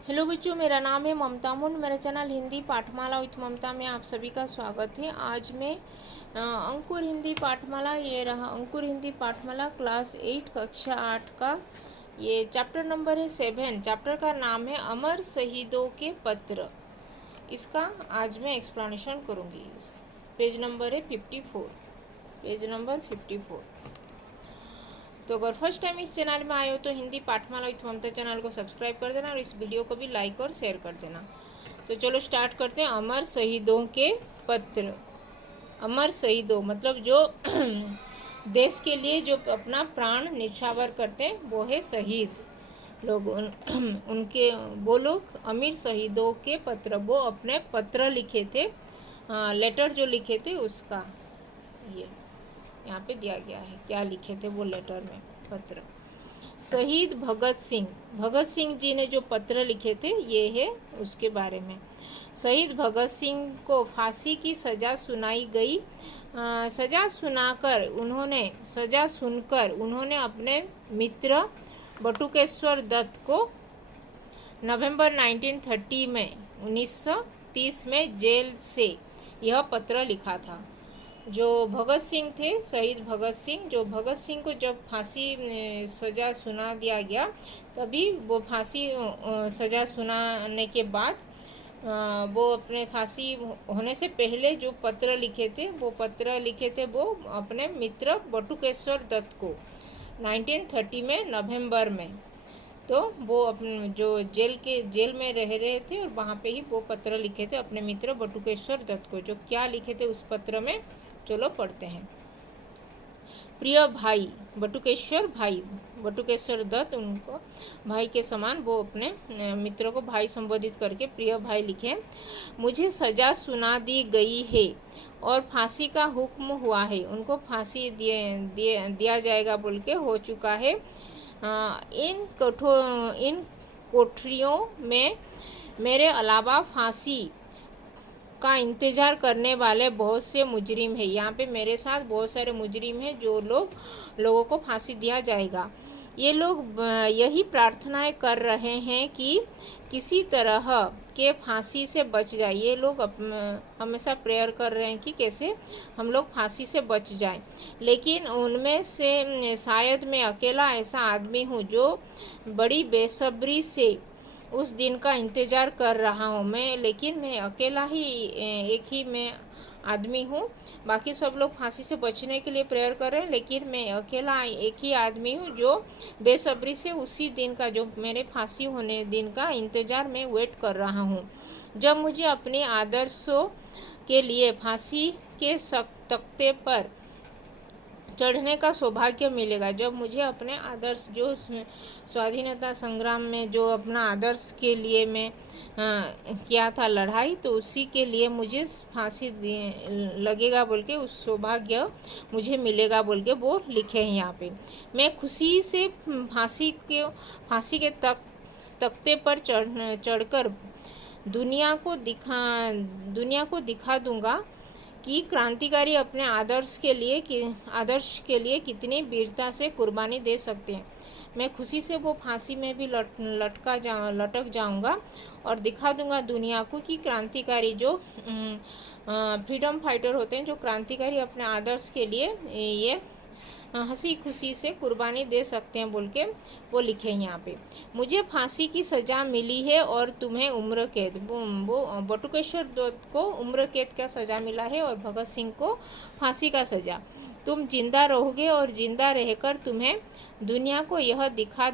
Hello बच्चों, मेरा नाम है ममता मुंड। मेरे चैनल हिंदी पाठमाला विथ ममता में आप सभी का स्वागत है। आज मैं अंकुर हिंदी पाठमाला, ये रहा अंकुर हिंदी पाठमाला क्लास 8 कक्षा 8 का ये चैप्टर नंबर है 7। चैप्टर का नाम है अमर शहीदों के पत्र। इसका आज मैं एक्सप्लेनेशन करूँगी। पेज नंबर है 54, पेज नंबर 54। तो अगर फर्स्ट टाइम इस चैनल में आए हो तो हिंदी पाठमाला विथ ममता चैनल को सब्सक्राइब कर देना और इस वीडियो को भी लाइक और शेयर कर देना। तो चलो स्टार्ट करते हैं। अमर शहीदों के पत्र। अमर शहीदों मतलब जो देश के लिए जो अपना प्राण न्यौछावर करते हैं वो है शहीद लोग। उनके वो लोग अमीर शहीदों के पत्र, वो अपने पत्र लिखे थे, लेटर जो लिखे थे उसका ये यहाँ पे दिया गया है क्या लिखे थे वो लेटर में पत्र। शहीद भगत सिंह जी ने जो पत्र लिखे थे ये है उसके बारे में। शहीद भगत सिंह को फांसी की सज़ा सुनाई गई। सज़ा सुनकर उन्होंने अपने मित्र बटुकेश्वर दत्त को नवंबर 1930 में जेल से यह पत्र लिखा था। जो भगत सिंह थे, शहीद भगत सिंह को जब फांसी सज़ा सुना दिया गया, तभी वो फांसी सज़ा सुनाने के बाद वो अपने फांसी होने से पहले जो पत्र लिखे थे वो अपने मित्र बटुकेश्वर दत्त को 1930 में नवंबर में। तो वो अपने जो जेल में रह रहे थे और वहाँ पे ही वो पत्र लिखे थे अपने मित्र बटुकेश्वर दत्त को। जो क्या लिखे थे उस पत्र में चलो पढ़ते हैं। प्रिय भाई, बटुकेश्वर दत्त उनको भाई के समान वो अपने मित्र को भाई संबोधित करके प्रिय भाई लिखे। मुझे सज़ा सुना दी गई है और फांसी का हुक्म हुआ है। उनको फांसी दिया जाएगा बोल के हो चुका है। इन कोठरियों में मेरे अलावा फांसी का इंतज़ार करने वाले बहुत से मुजरिम हैं। यहाँ पे मेरे साथ बहुत सारे मुजरिम हैं जो लोगों को फांसी दिया जाएगा। ये लोग यही प्रार्थनाएं कर रहे हैं कि किसी तरह के फांसी से बच जाए। ये लोग हमेशा प्रेयर कर रहे हैं कि कैसे हम लोग फांसी से बच जाएं। लेकिन उनमें से शायद मैं अकेला ऐसा आदमी हूँ जो बड़ी बेसब्री से उस दिन का इंतज़ार कर रहा हूँ। लेकिन मैं अकेला ही एक ही मैं आदमी हूँ। बाकी सब लोग फांसी से बचने के लिए प्रेयर कर रहे हैं, लेकिन मैं अकेला एक ही आदमी हूँ जो बेसब्री से उसी दिन का, जो मेरे फांसी होने दिन का इंतज़ार में वेट कर रहा हूँ। जब मुझे अपने आदर्शों के लिए फांसी के तख्ते पर चढ़ने का सौभाग्य मिलेगा, जब मुझे अपने आदर्श जो स्वाधीनता संग्राम में जो अपना आदर्श के लिए मैं किया था लड़ाई, तो उसी के लिए मुझे फांसी लगेगा बोल के, उस सौभाग्य मुझे मिलेगा बोल के वो लिखे हैं यहाँ पे। मैं खुशी से फांसी के तख्ते पर चढ़कर दुनिया को दिखा दूंगा कि क्रांतिकारी अपने आदर्श के लिए कितनी वीरता से कुर्बानी दे सकते हैं। मैं खुशी से वो फांसी में भी लटक जाऊंगा और दिखा दूंगा दुनिया को कि क्रांतिकारी जो फ्रीडम फाइटर होते हैं, जो क्रांतिकारी अपने आदर्श के लिए ये हंसी खुशी से कुर्बानी दे सकते हैं बोल के वो लिखे यहाँ पे। मुझे फांसी की सज़ा मिली है और तुम्हें उम्र कैद। वो बटुकेश्वर दत्त को उम्र कैद का सज़ा मिला है और भगत सिंह को फांसी का सज़ा। तुम जिंदा रहोगे और जिंदा रहकर तुम्हें दुनिया को यह दिखा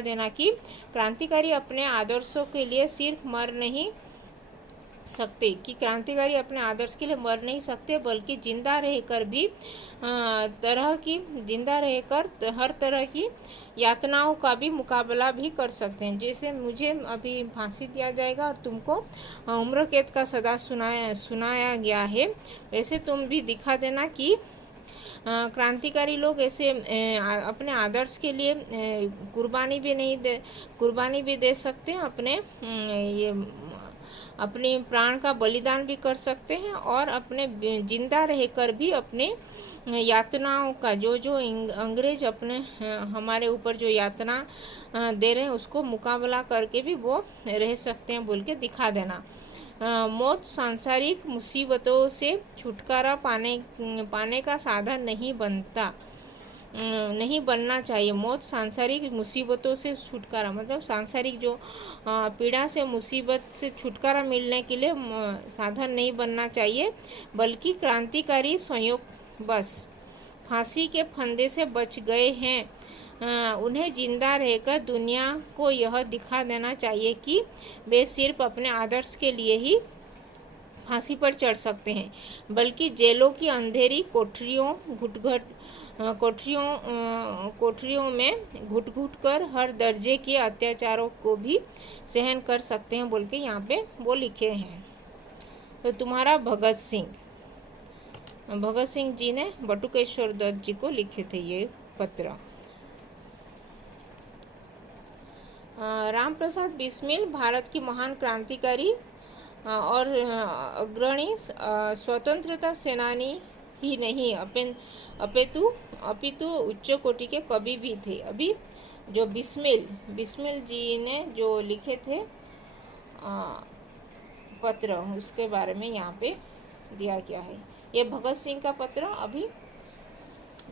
देना कि क्रांतिकारी अपने आदर्शों के लिए सिर्फ मर नहीं सकते, बल्कि जिंदा रहकर हर तरह की यातनाओं का भी मुकाबला भी कर सकते हैं। जैसे मुझे अभी फांसी दिया जाएगा और तुमको उम्र कैद का सज़ा सुनाया गया है, वैसे तुम भी दिखा देना कि क्रांतिकारी लोग ऐसे अपने आदर्श के लिए कुर्बानी भी दे सकते हैं, अपने प्राण का बलिदान भी कर सकते हैं और अपने जिंदा रहकर भी अपने यातनाओं का जो जो अंग्रेज अपने हमारे ऊपर जो यातना दे रहे हैं उसको मुकाबला करके भी वो रह सकते हैं बोल के दिखा देना। मौत सांसारिक मुसीबतों से छुटकारा पाने का साधन नहीं बनना चाहिए। मौत सांसारिक मुसीबतों से छुटकारा मतलब सांसारिक जो पीड़ा से मुसीबत से छुटकारा मिलने के लिए साधन नहीं बनना चाहिए, बल्कि क्रांतिकारी संयोग बस फांसी के फंदे से बच गए हैं। उन्हें जिंदा रहकर दुनिया को यह दिखा देना चाहिए कि वे सिर्फ अपने आदर्श के लिए ही फांसी पर चढ़ सकते हैं, बल्कि जेलों की अंधेरी कोठरियों में घुट घुट कर हर दर्जे के अत्याचारों को भी सहन कर सकते हैं बोल के यहाँ पे वो लिखे हैं। तो तुम्हारा भगत सिंह जी ने बटुकेश्वर दत्त जी को लिखे थे ये पत्र। राम प्रसाद बिस्मिल भारत की महान क्रांतिकारी और अग्रणी स्वतंत्रता सेनानी ही नहीं अपितु उच्च कोटि के कवि भी थे। अभी जो बिस्मिल जी ने जो लिखे थे पत्र उसके बारे में यहाँ पे दिया गया है। ये भगत सिंह का पत्र, अभी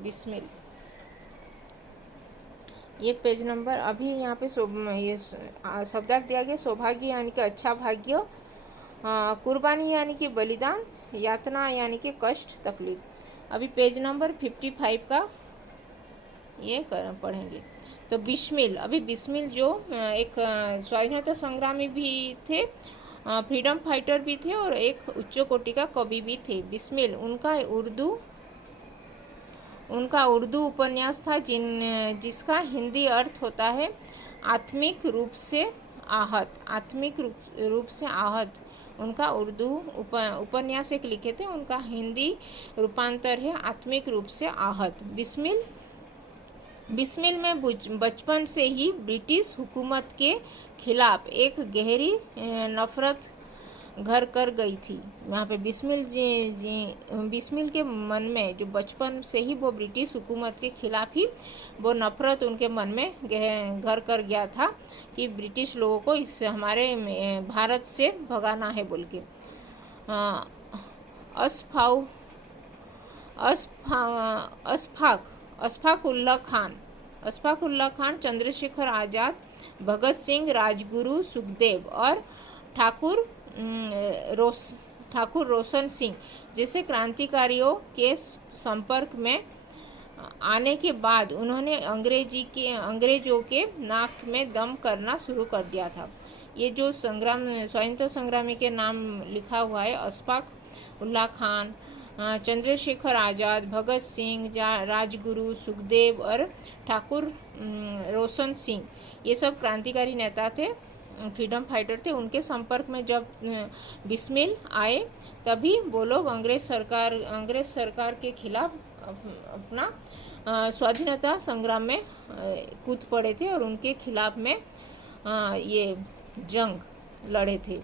बिस्मिल, ये पेज नंबर अभी यहाँ पे ये शब्दार्थ दिया गया। सौभाग्य यानी कि अच्छा भाग्य, कुर्बानी यानी कि बलिदान, यातना यानी कि कष्ट तकलीफ। अभी पेज नंबर 55 का ये पढ़ेंगे। तो बिस्मिल, अभी बिस्मिल जो एक स्वाधीनता संग्रामी भी थे, फ्रीडम फाइटर भी थे और एक उच्च कोटि का कवि भी थे। बिस्मिल उनका उर्दू उपन्यास था जिसका हिंदी अर्थ होता है आत्मिक रूप से आहत। उनका उर्दू उपन्यास एक लिखे थे, उनका हिंदी रूपांतर है आत्मिक रूप से आहत। बिस्मिल में बचपन से ही ब्रिटिश हुकूमत के खिलाफ एक गहरी नफरत घर कर गई थी। यहाँ पे बिस्मिल के मन में जो बचपन से ही वो ब्रिटिश हुकूमत के खिलाफ ही वो नफरत उनके मन में घर कर गया था कि ब्रिटिश लोगों को इस हमारे भारत से भगाना है बोल के। अशफाक उल्लाह खान, चंद्रशेखर आज़ाद, भगत सिंह, राजगुरु, सुखदेव और ठाकुर रोशन सिंह जैसे क्रांतिकारियों के संपर्क में आने के बाद उन्होंने अंग्रेजों के नाक में दम करना शुरू कर दिया था। ये जो स्वाधीनता संग्रामी के नाम लिखा हुआ है, अशफाक उल्लाह खान, चंद्रशेखर आज़ाद, भगत सिंह, राजगुरु, सुखदेव और ठाकुर रोशन सिंह, ये सब क्रांतिकारी नेता थे, फ्रीडम फाइटर थे। उनके संपर्क में जब बिस्मिल आए तभी वो लोग अंग्रेज सरकार के खिलाफ अपना स्वाधीनता संग्राम में कूद पड़े थे और उनके खिलाफ में ये जंग लड़े थे,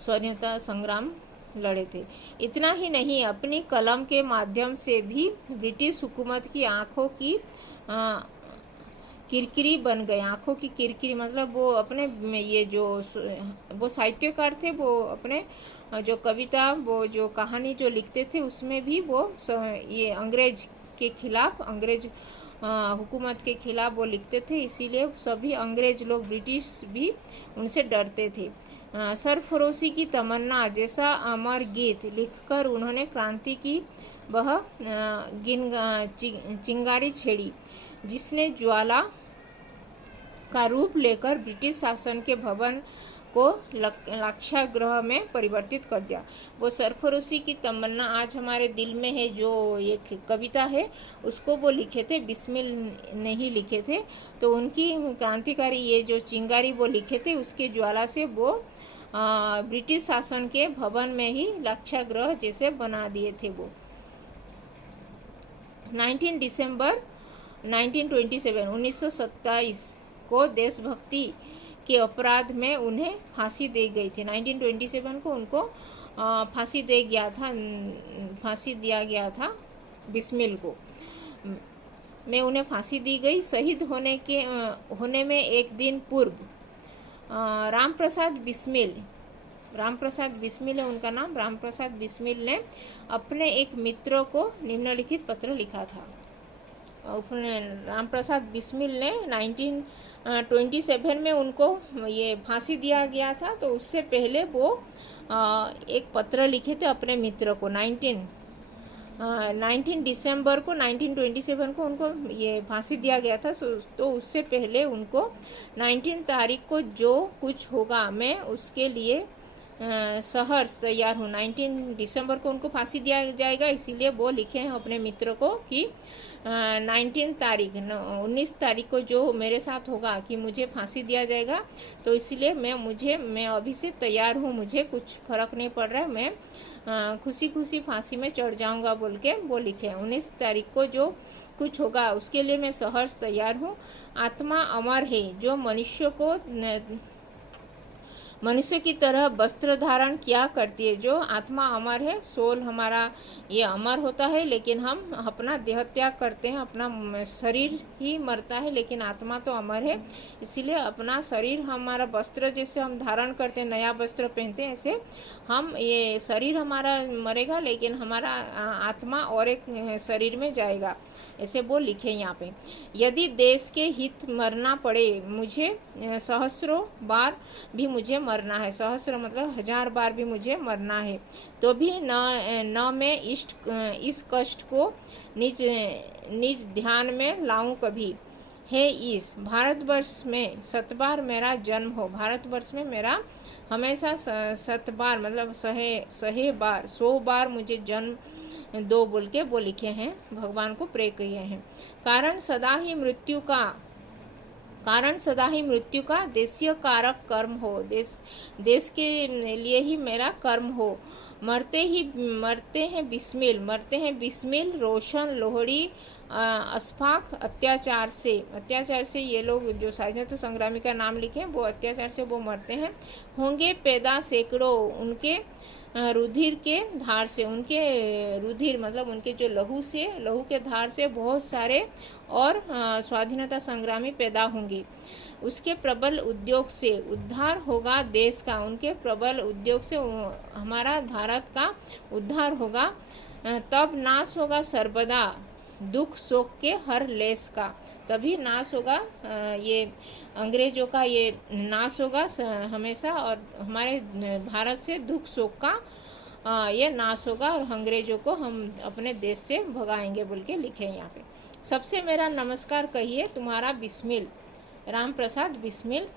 स्वाधीनता संग्राम लड़े थे। इतना ही नहीं, अपनी कलम के माध्यम से भी ब्रिटिश हुकूमत की आँखों की किरकिरी बन गए। आँखों की किरकिरी मतलब वो अपने ये जो वो साहित्यकार थे, वो अपने जो कविता वो जो कहानी जो लिखते थे उसमें भी वो ये अंग्रेज के खिलाफ, अंग्रेज हुकूमत के खिलाफ वो लिखते थे। इसीलिए सभी अंग्रेज लोग, ब्रिटिश भी उनसे डरते थे। सरफरोशी की तमन्ना जैसा अमर गीत लिखकर उन्होंने क्रांति की वह चिंगारी छेड़ी जिसने ज्वाला का रूप लेकर ब्रिटिश शासन के भवन को लाक्षागृह में परिवर्तित कर दिया। वो सरफरोशी की तमन्ना आज हमारे दिल में है, जो एक कविता है, उसको वो लिखे थे, बिस्मिल नहीं लिखे थे। तो उनकी क्रांतिकारी ये जो चिंगारी वो लिखे थे, उसके ज्वाला से वो ब्रिटिश शासन के भवन में ही लाक्षागृह जैसे बना दिए थे। वो 19 दिसंबर 1927 को देशभक्ति के अपराध में उन्हें फांसी दी गई थी। 1927 को उनको फांसी दिया गया था बिस्मिल को। मैं उन्हें फांसी दी गई। शहीद होने में एक दिन पूर्व राम प्रसाद बिस्मिल है उनका नाम। राम प्रसाद बिस्मिल ने अपने एक मित्र को निम्नलिखित पत्र लिखा था। राम प्रसाद बिस्मिल ने 1927 में उनको ये फांसी दिया गया था। तो उससे पहले वो एक पत्र लिखे थे अपने मित्र को। 19 दिसंबर को 1927 को उनको ये फांसी दिया गया था। तो उससे पहले उनको 19 तारीख को जो कुछ होगा मैं उसके लिए सहर्ष तैयार हूँ। 19 दिसंबर को उनको फांसी दिया जाएगा, इसीलिए वो लिखे हैं अपने मित्र को कि 19 तारीख को जो मेरे साथ होगा कि मुझे फांसी दिया जाएगा, तो इसलिए मैं अभी से तैयार हूँ, मुझे कुछ फ़र्क नहीं पड़ रहा है, मैं खुशी खुशी फांसी में चढ़ जाऊँगा बोल के वो लिखे हैं। 19 तारीख को जो कुछ होगा उसके लिए मैं सहर्ष तैयार हूँ। आत्मा अमर है जो मनुष्य की तरह वस्त्र धारण किया करती है। जो आत्मा अमर है, सोल हमारा ये अमर होता है, लेकिन हम अपना देह त्याग करते हैं, अपना शरीर ही मरता है, लेकिन आत्मा तो अमर है। इसीलिए अपना शरीर हमारा वस्त्र जैसे हम धारण करते हैं, नया वस्त्र पहनते हैं, ऐसे हम ये शरीर हमारा मरेगा, लेकिन हमारा आत्मा और एक शरीर में जाएगा, ऐसे वो लिखे यहाँ पे। यदि देश के हित मरना पड़े, मुझे सहस्रों बार भी मुझे मरना है। सहस्र मतलब 1000 बार भी मुझे मरना है, तो भी न मैं इस कष्ट को निज ध्यान में लाऊं कभी। है इस भारतवर्ष में 7 बार मेरा जन्म हो। भारतवर्ष में मेरा हमेशा 7 बार मतलब 100 बार मुझे जन्म दो बोल के वो लिखे हैं, भगवान को प्रे किए हैं। कारण सदा ही मृत्यु का देशीय कारक कर्म हो। देश के लिए ही मेरा कर्म हो। मरते हैं बिस्मिल रोशन लोहड़ी अशफाक अत्याचार से ये लोग जो स्वाधीनता संग्रामी का नाम लिखे वो अत्याचार से वो मरते हैं। होंगे पैदा सैकड़ों उनके रुधिर के धार से। उनके रुधिर मतलब उनके जो लहू के धार से बहुत सारे और स्वाधीनता संग्रामी पैदा होंगे। उसके प्रबल उद्योग से उद्धार होगा देश का। उनके प्रबल उद्योग से हमारा भारत का उद्धार होगा। तब नाश होगा सर्वदा दुख शोक के हर लेस का। तभी नाश होगा ये अंग्रेजों का ये नाश होगा हमेशा, और हमारे भारत से दुख शोक का ये नाश होगा, और अंग्रेजों को हम अपने देश से भगाएंगे बोल के लिखे यहाँ पे। सबसे मेरा नमस्कार कहिए तुम्हारा बिस्मिल। राम प्रसाद बिस्मिल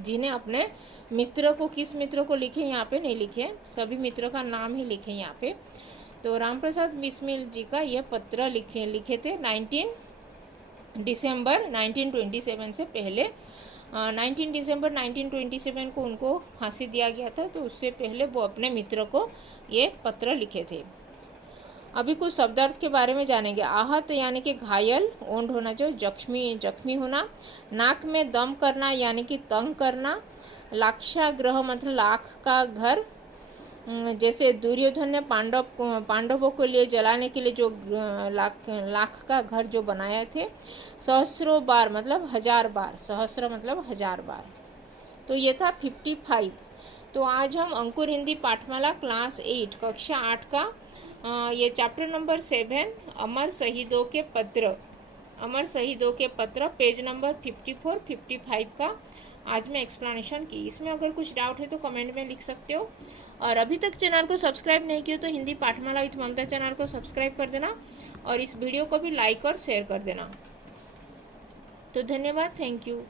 जी ने अपने मित्र को, किस मित्र को लिखे यहाँ पे नहीं लिखे, सभी मित्रों का नाम ही लिखे यहाँ पे। तो राम प्रसाद बिस्मिल जी का यह पत्र लिखे थे 19 दिसंबर 1927 से पहले। 19 दिसंबर 1927 को उनको फांसी दिया गया था, तो उससे पहले वो अपने मित्र को ये पत्र लिखे थे। अभी कुछ शब्दार्थ के बारे में जानेंगे। आहत यानी कि घायल, ओंड होना जो जख्मी होना, नाक में दम करना यानी कि तंग करना, लाक्षागृह मतलब लाख का घर, जैसे दुर्योधन ने पांडवों को लिए जलाने के लिए जो लाख का घर जो बनाए थे। सहस्रों बार मतलब 1000 बार, सहस्र मतलब 1000 बार। तो ये था 55। तो आज हम अंकुर हिंदी पाठमाला क्लास 8 कक्षा 8 का ये चैप्टर नंबर 7 अमर शहीदों के पत्र पेज नंबर 54 55 का आज मैं एक्सप्लेनेशन की। इसमें अगर कुछ डाउट है तो कमेंट में लिख सकते हो, और अभी तक चैनल को सब्सक्राइब नहीं किया तो हिंदी पाठमाला विथ ममता चैनल को सब्सक्राइब कर देना, और इस वीडियो को भी लाइक और शेयर कर देना। तो धन्यवाद, थैंक यू।